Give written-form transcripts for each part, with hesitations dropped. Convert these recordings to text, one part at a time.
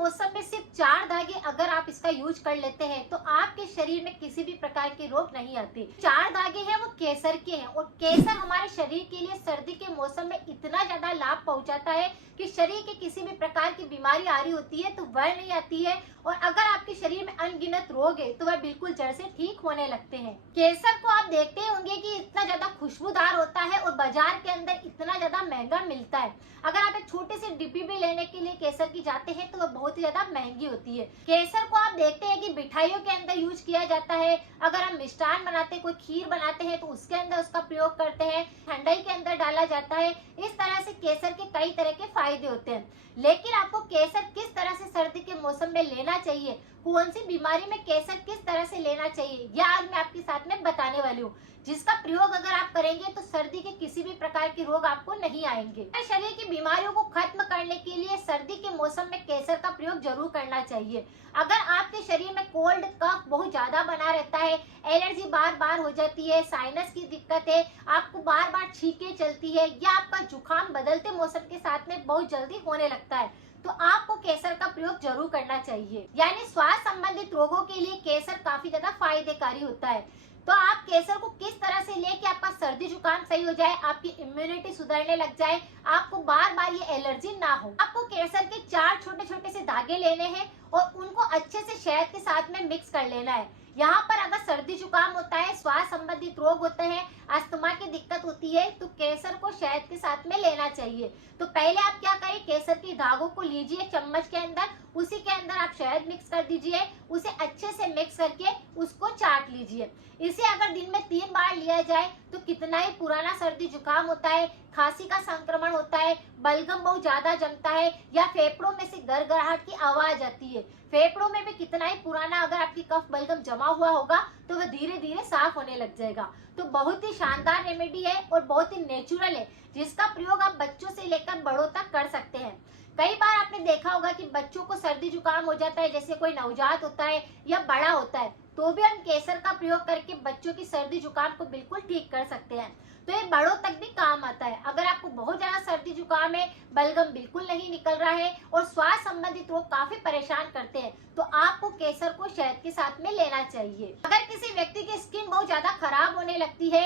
मौसम में सिर्फ 4 धागे अगर आप इसका यूज कर लेते हैं तो आपके शरीर में किसी भी प्रकार के रोग नहीं आते। 4 धागे हैं वो केसर के हैं और केसर हमारे शरीर के लिए सर्दी के मौसम में इतना ज्यादा लाभ पहुंचाता है कि शरीर के किसी भी प्रकार की बीमारी आ रही होती है तो वह नहीं आती है, और अगर आपके शरीर में अनगिनत रोग है तो वह बिल्कुल जड़ से ठीक होने लगते हैं। केसर को आप देखते होंगे कि इतना ज्यादा खुशबूदार होता है और बाजार के अंदर इतना ज्यादा महंगा मिलता है। अगर आप एक छोटे से डिब्बी भी लेने के लिए केसर की जाते हैं तो वह बहुत ही ज्यादा महंगी होती है। केसर को आप देखते हैं कि मिठाइयों के अंदर यूज किया जाता है। अगर हम मिष्ठान बनाते हैं, कोई खीर बनाते हैं तो उसके अंदर उसका प्रयोग करते हैं, ठंडाई के अंदर डाला जाता है। इस तरह से केसर के कई तरह के फायदे होते हैं। लेकिन आपको केसर किस तरह से सर्दी के मौसम में लेना चाहिए, कौन सी बीमारी में केसर किस तरह से लेना चाहिए, यह आज मैं आपके साथ में बताने वाली हूँ, जिसका प्रयोग अगर आप करेंगे तो सर्दी के किसी भी प्रकार के रोग आपको नहीं आएंगे। शरीर की बीमारियों को खत्म करने के लिए सर्दी के मौसम में केसर का प्रयोग जरूर करना चाहिए। अगर आपके शरीर में कोल्ड कफ बहुत ज्यादा बना रहता है, एलर्जी बार बार हो जाती है, साइनस की दिक्कत है, आपको बार बार छींकें चलती है, या आपका जुकाम बदलते मौसम के साथ में बहुत जल्दी होने लगता है, तो आपको केसर का प्रयोग जरूर करना चाहिए। यानी श्वास संबंधित रोगों के लिए केसर काफी ज्यादा फायदेकारी होता है। तो आप केसर को किस तरह से लें कि आपका सर्दी जुकाम सही हो जाए, आपकी इम्यूनिटी सुधरने लग जाए, आपको बार बार ये एलर्जी ना हो। आपको केसर के 4 छोटे छोटे से धागे लेने हैं और उनको अच्छे से शहद के साथ में मिक्स कर लेना है। यहाँ पर अगर सर्दी जुकाम होता है, श्वास संबंधित रोग होते हैं, अस्थमा की दिक्कत होती है, तो केसर को शहद के साथ में लेना चाहिए। तो पहले आप क्या करें, केसर के धागों को लीजिए चम्मच के अंदर, उसी के अंदर आप शहद मिक्स कर दीजिए, उसे अच्छे से मिक्स करके उसको चाट लीजिए। इसे अगर दिन में 3 बार लिया जाए तो कितना ही पुराना सर्दी जुकाम होता है, खांसी का संक्रमण होता है, बलगम बहुत ज्यादा जमता है, या फेफड़ों में से गड़गड़ाहट की आवाज आती है, फेफड़ों में भी कितना ही पुराना अगर आपकी कफ बलगम जमा हुआ होगा तो वह धीरे धीरे साफ होने लग जाएगा। तो बहुत ही शानदार रेमेडी है और बहुत ही नेचुरल है, जिसका प्रयोग आप बच्चों से लेकर बड़ों तक कर सकते हैं। कई बार आपने देखा होगा कि बच्चों को सर्दी जुकाम हो जाता है, जैसे कोई नवजात होता है या बड़ा होता है, तो भी हम केसर का प्रयोग करके बच्चों की सर्दी जुकाम को बिल्कुल ठीक कर सकते हैं। तो ये बड़ों तक भी काम आता है। अगर आपको बहुत ज्यादा सर्दी जुकाम है, बलगम बिल्कुल नहीं निकल रहा है और श्वास संबंधित रोग काफी परेशान करते हैं, तो आपको केसर को शहद के साथ में लेना चाहिए। अगर किसी व्यक्ति की स्किन बहुत ज्यादा खराब होने लगती है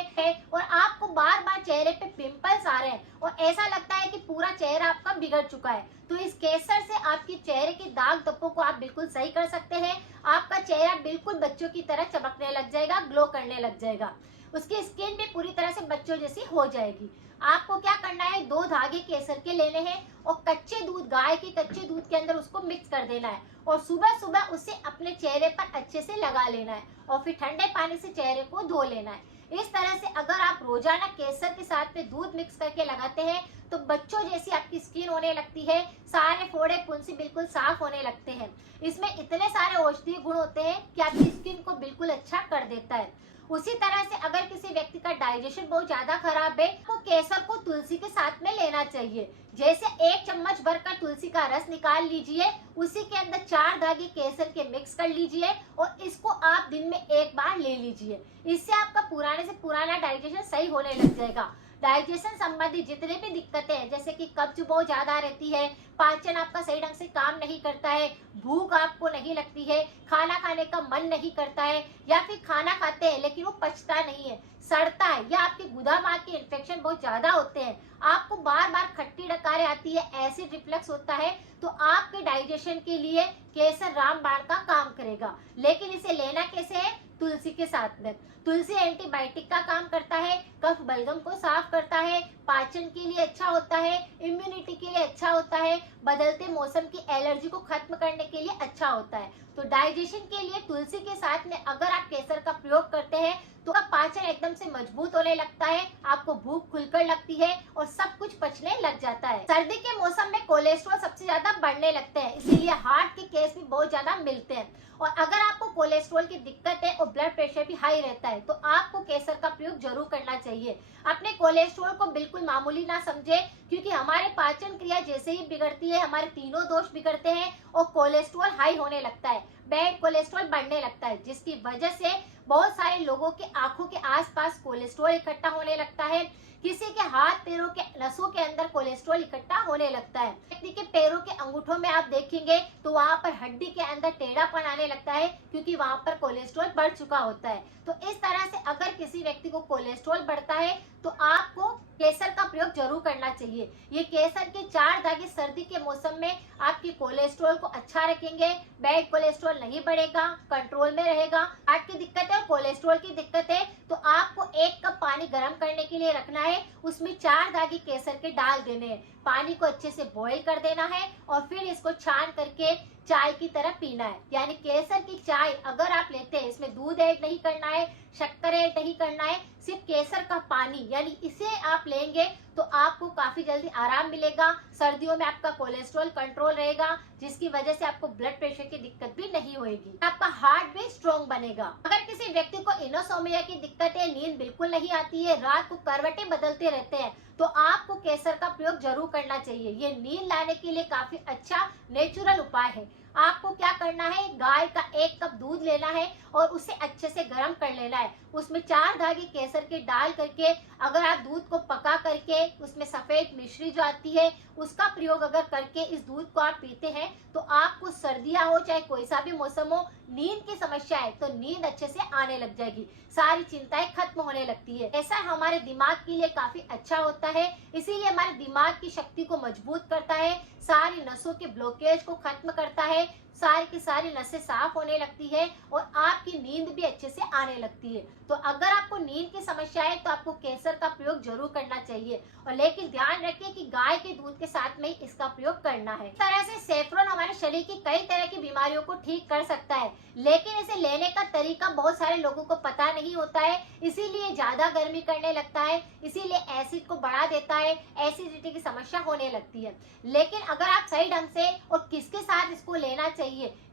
और आपको बार बार चेहरे पे पिंपल्स आ रहे हैं और ऐसा लगता है कि पूरा चेहरा आपका बिगड़ चुका है, तो इस केसर से आपके चेहरे के दाग धब्बों को आप बिल्कुल सही कर सकते हैं। आपका चेहरा बिल्कुल बच्चों की तरह चमकने लग जाएगा, ग्लो करने लग जाएगा, उसकी स्किन भी पूरी तरह से बच्चों जैसी हो जाएगी। आपको क्या करना है, 2 धागे केसर के लेने हैं और कच्चे दूध, गाय के कच्चे दूध के अंदर उसको मिक्स कर देना है और सुबह सुबह उसे अपने चेहरे पर अच्छे से लगा लेना है और फिर ठंडे पानी से चेहरे को धो लेना है। इस तरह से अगर आप रोजाना केसर के साथ में दूध मिक्स करके लगाते हैं तो बच्चों जैसी आपकी स्किन होने लगती है, सारे फोड़े फुंसी बिल्कुल साफ होने लगते हैं। इसमें इतने सारे औषधीय गुण होते हैं कि आपकी स्किन को बिल्कुल अच्छा कर देता है। उसी तरह से अगर किसी व्यक्ति का डाइजेशन बहुत ज्यादा खराब है तो केसर को तुलसी के साथ में लेना चाहिए। जैसे 1 चम्मच भरकर तुलसी का रस निकाल लीजिए, उसी के अंदर 4 धागे केसर के मिक्स कर लीजिए और इसको आप दिन में 1 बार ले लीजिए। इससे आपका पुराने से पुराना डाइजेशन सही होने लग जाएगा। डाइजेशन संबंधी जितने भी दिक्कतें हैं, जैसे कि कब्ज बहुत ज्यादा रहती है, पाचन आपका सही ढंग से काम नहीं करता है, भूख आपको नहीं लगती है, खाना खाने का मन नहीं करता है, या फिर खाना खाते हैं लेकिन वो पचता नहीं है, सड़ता है, या आपके गुदा मार्ग के इन्फेक्शन बहुत ज्यादा होते हैं, आपको बार बार खट्टी डकारें आती है, एसिड रिफ्लक्स होता है, तो आपके डाइजेशन के लिए केसर रामबाण का काम करेगा। लेकिन इसे लेना कैसे है, तुलसी के साथ में। तुलसी एंटीबायोटिक का काम करता है, कफ बलगम को साफ करता है, पाचन के लिए अच्छा होता है, इम्यूनिटी के लिए अच्छा होता है, बदलते मौसम की एलर्जी को खत्म करने के लिए अच्छा होता है। तो डाइजेशन के लिए तुलसी के साथ में अगर आप केसर का प्रयोग करते हैं तो आपका पाचन एकदम से मजबूत होने लगता है, आपको भूख खुलकर लगती है और सब कुछ पचने लग जाता है। सर्दी के मौसम में कोलेस्ट्रॉल सबसे ज्यादा बढ़ने लगते हैं, इसीलिए हार्ट के केस भी बहुत ज्यादा मिलते हैं। और अगर आपको कोलेस्ट्रॉल की दिक्कत है और ब्लड प्रेशर भी हाई रहता है तो आपको केसर का प्रयोग जरूर करना चाहिए। अपने कोलेस्ट्रॉल को बिल्कुल मामूली ना समझे, क्योंकि हमारे पाचन क्रिया जैसे ही बिगड़ती है हमारे तीनों दोष बिगड़ते हैं और कोलेस्ट्रॉल हाई होने लगता है, बैड कोलेस्ट्रॉल बढ़ने लगता है, जिसकी वजह से बहुत सारे लोगों के आंखों के आसपास कोलेस्ट्रॉल इकट्ठा होने लगता है। किसी के हाथ पैरों के नसों के अंदर कोलेस्ट्रॉल इकट्ठा होने लगता है। व्यक्ति के पैरों के अंगूठों में आप देखेंगे तो वहां पर हड्डी के अंदर टेढ़ापन आने लगता है, क्योंकि वहां पर कोलेस्ट्रॉल बढ़ चुका होता है। तो इस तरह से अगर किसी व्यक्ति को कोलेस्ट्रॉल बढ़ता है तो आपको केसर का प्रयोग जरूर करना चाहिए। ये केसर के 4 दागे सर्दी के मौसम में आपके कोलेस्ट्रॉल को अच्छा रखेंगे। बैड कोलेस्ट्रॉल नहीं बढ़ेगा, कंट्रोल में रहेगा। हार्ट की दिक्कत है और कोलेस्ट्रॉल की दिक्कत है तो आपको 1 कप पानी गर्म करने के लिए रखना है, उसमें 4 दागे केसर के डाल देने हैं। पानी को अच्छे से बॉईल कर देना है और फिर इसको छान करके चाय की तरह पीना है। यानी केसर की चाय अगर आप लेते हैं, इसमें दूध ऐड नहीं करना है, शक्कर ऐड नहीं करना है, सिर्फ केसर का पानी, यानी इसे आप लेंगे तो आपको काफी जल्दी आराम मिलेगा। सर्दियों में आपका कोलेस्ट्रॉल कंट्रोल रहेगा, जिसकी वजह से आपको ब्लड प्रेशर की दिक्कत भी नहीं होगी। आपका हार्ट भी स्ट्रॉन्ग बनेगा। अगर किसी व्यक्ति को इनसोम्निया की दिक्कत है, नींद बिल्कुल नहीं आती है, रात को करवटें बदलते रहते हैं, तो आपको केसर का प्रयोग जरूर करना चाहिए। ये नींद लाने के लिए काफी अच्छा नेचुरल उपाय है। आपको क्या करना है, गाय का 1 कप दूध लेना है और उसे अच्छे से गर्म कर लेना है। उसमें 4 धागे केसर के डाल करके, अगर आप दूध को पका करके उसमें सफेद मिश्री जो आती है उसका प्रयोग अगर करके इस दूध को आप पीते हैं तो आपको सर्दियां हो चाहे कोई सा भी मौसम हो, नींद की समस्या है तो नींद अच्छे से आने लग जाएगी, सारी चिंताएं खत्म होने लगती है। ऐसा हमारे दिमाग के लिए काफी अच्छा होता है, इसीलिए हमारे दिमाग की शक्ति को मजबूत करता है, सारी नसों के ब्लॉकेज को खत्म करता है, सारी की सारी नसें साफ होने लगती है और आपकी नींद भी अच्छे से आने लगती है। तो अगर आपको नींद की समस्या है तो आपको केसर का प्रयोग जरूर करना चाहिए, और लेकिन ध्यान रखिए कि गाय के दूध के साथ में ही इसका प्रयोग करना है। इस तरह से सेफ्रॉन हमारे शरीर की कई तरह की बीमारियों को ठीक कर सकता है, लेकिन इसे लेने का तरीका बहुत सारे लोगों को पता नहीं होता है, इसीलिए ज्यादा गर्मी करने लगता है, इसीलिए एसिड को बढ़ा देता है, एसिडिटी की समस्या होने लगती है। लेकिन अगर आप सही ढंग से और किसके साथ इसको लेना चाहिए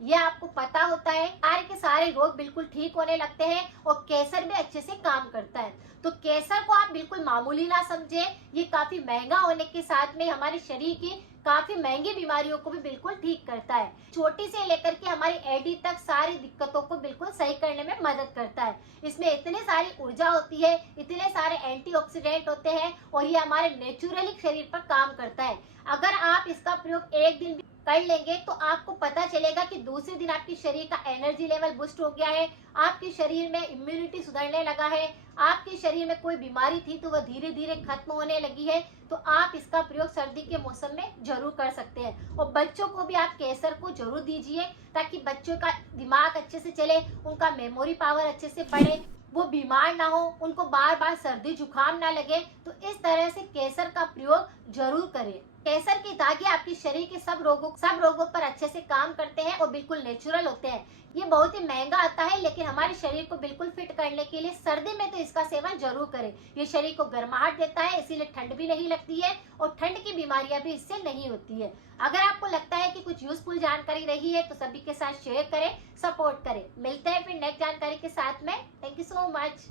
ये आपको पता होता है, सारे के सारे रोग बिल्कुल ठीक होने लगते हैं और केसर भी अच्छे से काम करता है। तो केसर को आप बिल्कुल मामूली ना समझे, ये काफी महंगा होने के साथ में हमारे शरीर की काफी महंगी बीमारियों को भी बिल्कुल ठीक करता है। छोटी से लेकर के हमारी एडी तक सारी दिक्कतों को बिल्कुल सही करने में मदद करता है। इसमें इतनी सारी ऊर्जा होती है, इतने सारे एंटीऑक्सीडेंट होते हैं और ये हमारे नेचुरली शरीर पर काम करता है। अगर आप इसका प्रयोग 1 दिन भी कर लेंगे तो आपको पता चलेगा कि दूसरे दिन आपके शरीर का एनर्जी लेवल बूस्ट हो गया है, आपके शरीर में इम्यूनिटी सुधरने लगा है, आपके शरीर में कोई बीमारी थी तो वह धीरे धीरे खत्म होने लगी है। तो आप इसका प्रयोग सर्दी के मौसम में जरूर कर सकते हैं। और बच्चों को भी आप केसर को जरूर दीजिए, ताकि बच्चों का दिमाग अच्छे से चले, उनका मेमोरी पावर अच्छे से बढ़े, वो बीमार ना हो, उनको बार बार सर्दी जुकाम ना लगे। तो इस तरह से केसर का प्रयोग जरूर करें। केसर के धागे आपके शरीर के सब रोगों पर अच्छे से काम करते हैं और बिल्कुल नेचुरल होते हैं। ये बहुत ही महंगा आता है, लेकिन हमारे शरीर को बिल्कुल फिट करने के लिए सर्दी में तो इसका सेवन जरूर करें। ये शरीर को गर्माहट देता है, इसीलिए ठंड भी नहीं लगती है और ठंड की बीमारियां भी इससे नहीं होती है। अगर आपको लगता है कि कुछ यूजफुल जानकारी रही है तो सभी के साथ शेयर करें, सपोर्ट करें। मिलते हैं फिर नेक्स्ट जानकारी के साथ में। Thank you so much.